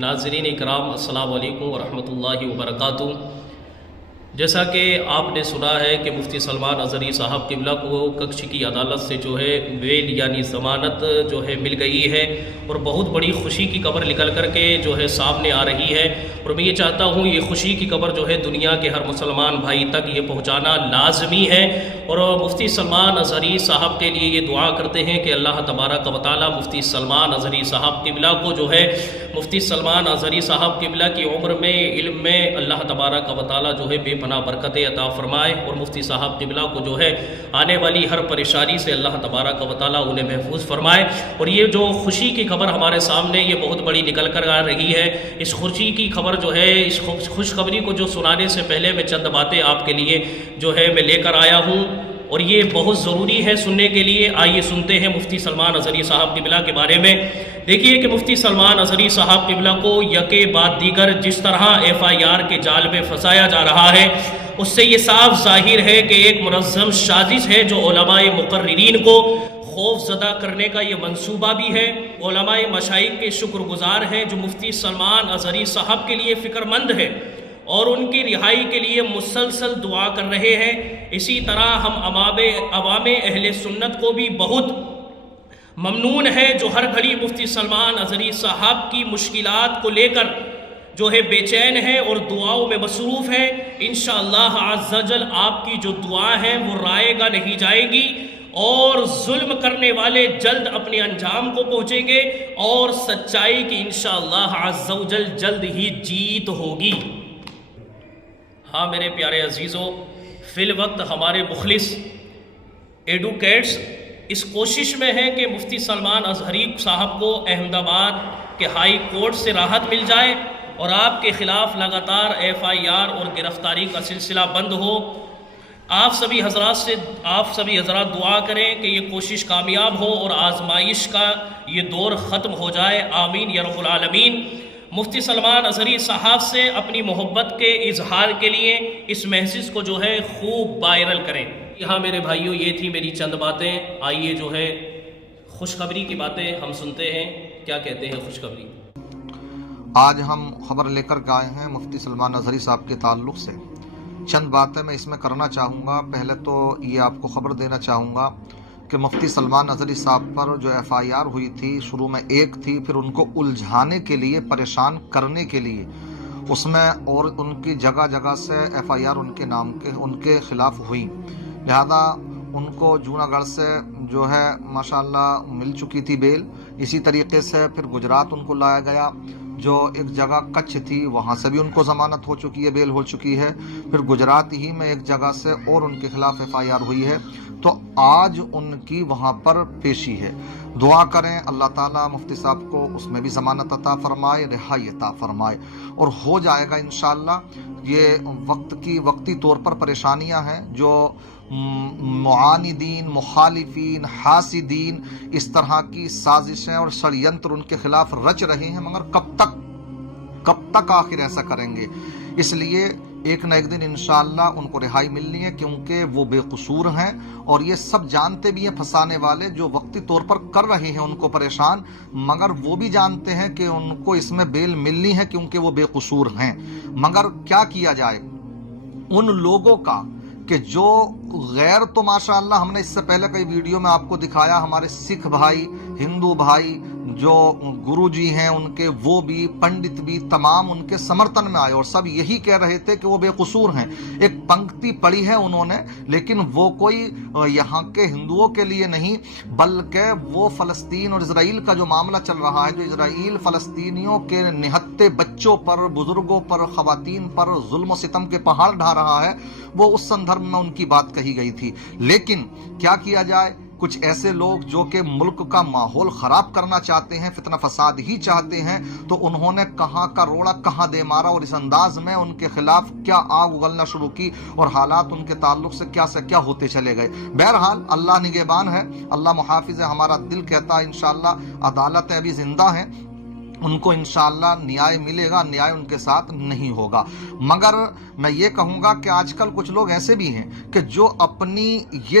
ناظرین اکرام السلام علیکم ورحمۃ اللہ وبرکاتہ۔ جیسا کہ آپ نے سنا ہے کہ مفتی سلمان اظہری صاحب قبلہ کو کچھ کی عدالت سے جو ہے بیل یعنی ضمانت جو ہے مل گئی ہے، اور بہت بڑی خوشی کی خبر نکل کر کے جو ہے سامنے آ رہی ہے، اور میں یہ چاہتا ہوں یہ خوشی کی خبر جو ہے دنیا کے ہر مسلمان بھائی تک یہ پہنچانا لازمی ہے، اور مفتی سلمان اظہری صاحب کے لیے یہ دعا کرتے ہیں کہ اللہ تبارک و تعالی مفتی سلمان اظہری صاحب قبلہ کو جو ہے مفتی سلمان اظہری صاحب قبلہ کی عمر میں علم میں اللہ تبارک و تعالی جو ہے بے پناہ برکتیں عطا فرمائے، اور مفتی صاحب قبلہ کو جو ہے آنے والی ہر پریشانی سے اللہ تبارک و تعالی انہیں محفوظ فرمائے۔ اور یہ جو خوشی کی خبر ہمارے سامنے یہ بہت بڑی نکل کر آ رہی ہے، اس خوشی کی خبر جو ہے اس خوشخبری کو جو سنانے سے پہلے میں چند باتیں آپ کے لیے جو ہے میں لے کر آیا ہوں، اور یہ بہت ضروری ہے سننے کے لیے۔ آئیے سنتے ہیں مفتی سلمان اظہری صاحب قبلہ کے بارے میں۔ دیکھیے کہ مفتی سلمان اظہری صاحب قبلہ کو یکے بعد دیگر جس طرح FIR کے جال میں پھنسایا جا رہا ہے، اس سے یہ صاف ظاہر ہے کہ ایک منظم سازش ہے جو علماء مقررین کو خوف زدہ کرنے کا یہ منصوبہ بھی ہے۔ علماء مشائخ کے شکر گزار ہیں جو مفتی سلمان اظہری صاحب کے لیے فکر مند ہے اور ان کی رہائی کے لیے مسلسل دعا کر رہے ہیں۔ اسی طرح ہم عوام اہل سنت کو بھی بہت ممنون ہے جو ہر گھڑی مفتی سلمان اظہری صاحب کی مشکلات کو لے کر جو ہے بے چین ہے اور دعاؤں میں مصروف ہے۔ انشاءاللہ عز و جل آپ کی جو دعا ہے وہ رائے گا نہیں جائے گی، اور ظلم کرنے والے جلد اپنے انجام کو پہنچیں گے، اور سچائی کی انشاءاللہ عز و جل جلد ہی جیت ہوگی۔ ہاں میرے پیارے عزیزوں، فی الوقت ہمارے مخلص ایڈوکیٹس اس کوشش میں ہیں کہ مفتی سلمان اظہری صاحب کو احمد آباد کے ہائی کورٹ سے راحت مل جائے اور آپ کے خلاف لگاتار FIR اور گرفتاری کا سلسلہ بند ہو۔ آپ سبھی حضرات دعا کریں کہ یہ کوشش کامیاب ہو اور آزمائش کا یہ دور ختم ہو جائے، آمین یا رب العالمین۔ مفتی سلمان اظہری صاحب سے اپنی محبت کے اظہار کے لیے اس محسوس کو جو ہے خوب وائرل کریں۔ یہاں میرے بھائیوں یہ تھی میری چند باتیں۔ آئیے جو ہے خوشخبری کی باتیں ہم سنتے ہیں، کیا کہتے ہیں خوشخبری۔ آج ہم خبر لے کر آئے ہیں مفتی سلمان اظہری صاحب کے تعلق سے۔ چند باتیں میں اس میں کرنا چاہوں گا۔ پہلے تو یہ آپ کو خبر دینا چاہوں گا کہ مفتی سلمان اظہری صاحب پر جو FIR ہوئی تھی، شروع میں ایک تھی، پھر ان کو الجھانے کے لیے، پریشان کرنے کے لیے اس میں اور ان کی جگہ جگہ سے FIR ان کے خلاف ہوئی، لہذا ان کو جونا گڑھ سے جو ہے ماشاءاللہ مل چکی تھی بیل۔ اسی طریقے سے پھر گجرات ان کو لایا گیا، جو ایک جگہ کچھ تھی وہاں سے بھی ان کو ضمانت ہو چکی ہے، بیل ہو چکی ہے۔ پھر گجرات ہی میں ایک جگہ سے اور ان کے خلاف FIR ہوئی ہے، تو آج ان کی وہاں پر پیشی ہے۔ دعا کریں اللہ تعالیٰ مفتی صاحب کو اس میں بھی ضمانت عطا فرمائے، رہائی عطا فرمائے، اور ہو جائے گا انشاءاللہ۔ یہ وقتی طور پر پریشانیاں ہیں جو معاندین، مخالفین، حاسدین اس طرح کی سازشیں اور ષڑینتر ان کے خلاف رچ رہے ہیں، مگر کب تک آخر ایسا کریں گے؟ اس لیے ایک نہ ایک دن انشاءاللہ ان کو رہائی ملنی ہے، کیونکہ وہ بے قصور ہیں، اور یہ سب جانتے بھی ہیں پھنسانے والے جو وقتی طور پر کر رہے ہیں ان کو پریشان، مگر وہ بھی جانتے ہیں کہ ان کو اس میں بیل ملنی ہے کیونکہ وہ بے قصور ہیں۔ مگر کیا کیا جائے ان لوگوں کا کہ جو غیر، تو ماشاءاللہ ہم نے اس سے پہلے کئی ویڈیو میں آپ کو دکھایا، ہمارے سکھ بھائی، ہندو بھائی جو گرو جی ہیں ان کے، وہ بھی پنڈت بھی تمام ان کے سمرتن میں آئے اور سب یہی کہہ رہے تھے کہ وہ بے قصور ہیں۔ ایک پنکتی پڑھی ہے انہوں نے، لیکن وہ کوئی یہاں کے ہندوؤں کے لیے نہیں، بلکہ وہ فلسطین اور اسرائیل کا جو معاملہ چل رہا ہے، جو اسرائیل فلسطینیوں کے نہتے بچوں پر، بزرگوں پر، خواتین پر ظلم و ستم کے پہاڑ ڈھا رہا ہے، وہ اس سندرب میں ان کی بات کہی گئی تھی۔ لیکن کیا کیا جائے، کچھ ایسے لوگ جو کہ ملک کا ماحول خراب کرنا چاہتے ہیں، فتنہ فساد ہی چاہتے ہیں، تو انہوں نے کہاں کا روڑا کہاں دے مارا، اور اس انداز میں ان کے خلاف کیا آگ اگلنا شروع کی، اور حالات ان کے تعلق سے کیا ہوتے چلے گئے۔ بہرحال اللہ نگہبان ہے، اللہ محافظ ہے، ہمارا دل کہتا ہے انشاءاللہ عدالتیں ابھی زندہ ہیں، ان کو انشاءاللہ نیائے ملے گا، نیائے ان کے ساتھ نہیں ہوگا۔ مگر میں یہ کہوں گا کہ آج کل کچھ لوگ ایسے بھی ہیں کہ جو اپنی یہ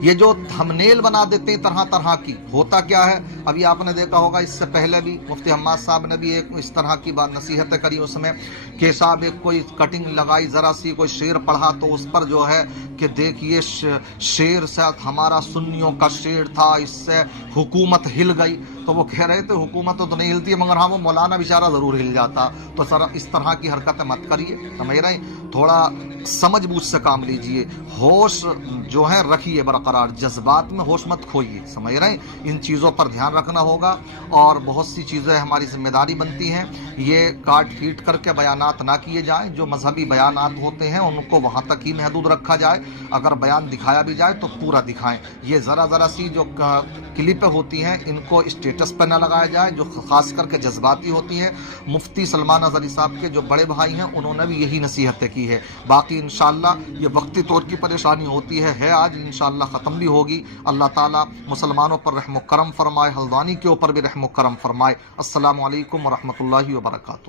یہ جو تھمنیل بنا دیتے ہیں طرح طرح کی، ہوتا کیا ہے؟ ابھی آپ نے دیکھا ہوگا اس سے پہلے بھی مفتی حماد صاحب نے بھی ایک اس طرح کی بات نصیحتیں کری اس میں کہ صاحب ایک کوئی کٹنگ لگائی ذرا سی، کوئی شعر پڑھا تو اس پر جو ہے کہ دیکھیے شعر سے ہمارا سنیوں کا شعر تھا، اس سے حکومت ہل گئی. تو وہ کہہ رہے تھے حکومت تو نہیں ہلتی ہے مگر ہاں وہ مولانا بیچارہ ضرور ہل جاتا. تو سر اس طرح کی حرکتیں مت کریے، سمجھ رہے ہیں؟ تھوڑا سمجھ بوجھ سے کام لیجئے، ہوش جو ہے رکھیے برقرار، جذبات میں ہوش مت کھوئیے، سمجھ رہے ہیں؟ ان چیزوں پر دھیان رکھنا ہوگا. اور بہت سی چیزیں ہماری ذمہ داری بنتی ہیں، یہ کاٹ پھیٹ کر کے بیانات نہ کیے جائیں. جو مذہبی بیانات ہوتے ہیں ان کو وہاں تک ہی محدود رکھا جائے. اگر بیان دکھایا بھی جائے تو پورا دکھائیں. یہ ذرا سی جو کلپیں ہوتی ہیں ان کو اسٹیٹس پہ نہ لگایا جائے، جو خاص کر کے جذباتی ہوتی ہیں. مفتی سلمان اظہری صاحب کے جو بڑے بھائی ہیں انہوں نے بھی یہی نصیحتیں کی ہے. باقی انشاءاللہ یہ وقتی طور کی پریشانی ہوتی ہے آج انشاءاللہ ختم بھی ہوگی. اللہ تعالیٰ مسلمانوں پر رحم و کرم فرمائے، ہلدانی کے اوپر بھی رحم و کرم فرمائے. السلام علیکم ورحمۃ اللہ وبرکاتہ.